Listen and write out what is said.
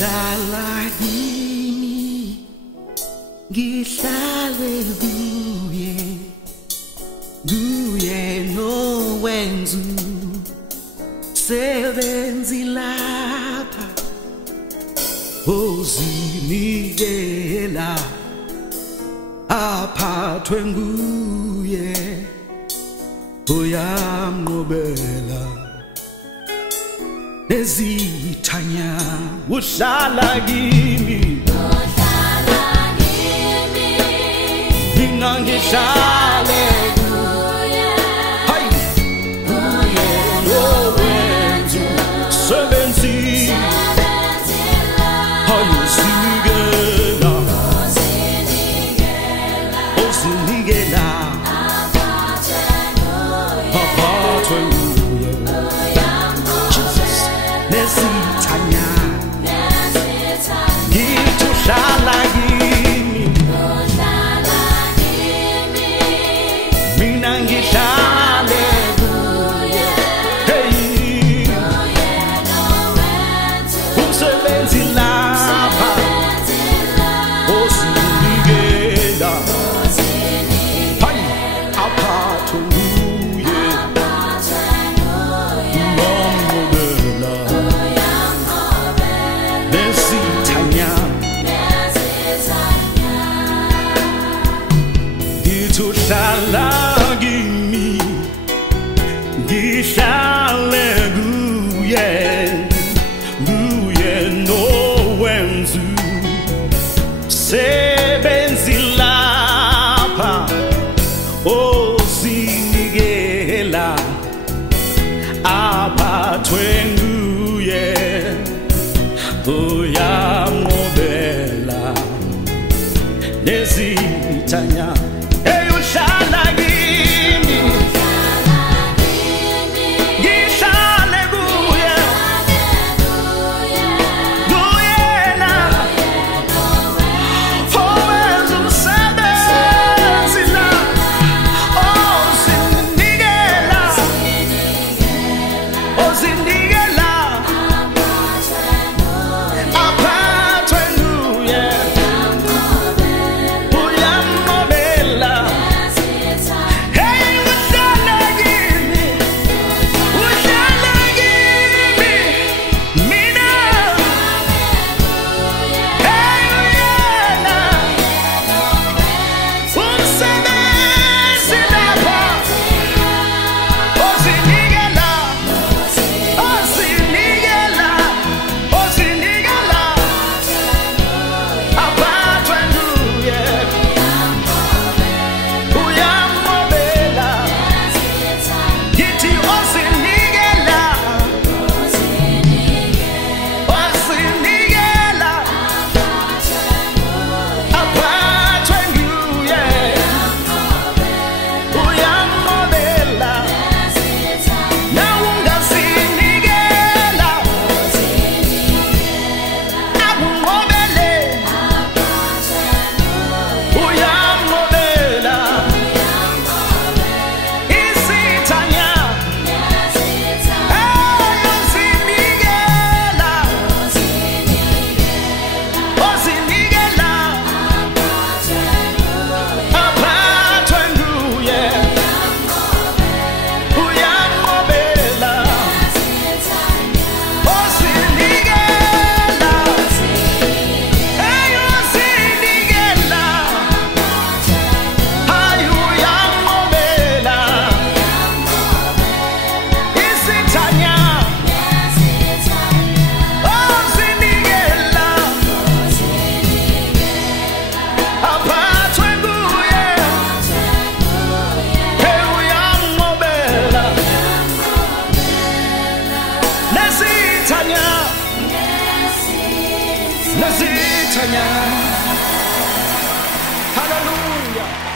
Ngihlala kimi ngihlale kuye nowenza sebenzi lapha ozinikela aphathwe nguye uyamnqobela nezithanya uhlala kimi mina ngihlale kuye nowenza sebenzi ozinikela aphathwe nguye nezithanya ngithi uhlala kimi mina ngihlale kuye umsebenzi lapha ozinikela aphathwe nguye uyamnqobela nezithanya ngithi uhlala kimi ngihlale kuye nowenza sebenzi lapha ozinikela aphathwe nguye uyamnqobela nezithanya uhlala kimi ngihlale kuye kuyena owenza umsebenzi la ozinikela aphathwe nguye uyamnqobela uhlala kimi mina uyena umsebenzi lapha ozinikela aphathwe nguye uyamnqobela ngithi ozinikela aphathwe nguye uyamnqobela nawe ungazinikela akunqobele uyamnqobela izithanya ozinikela aphathwe nguye uyamnqobela ozinikela uyamnqobela izithanya ozinikela aphathwe nguye uyamnqobela nezithanya hallelujah.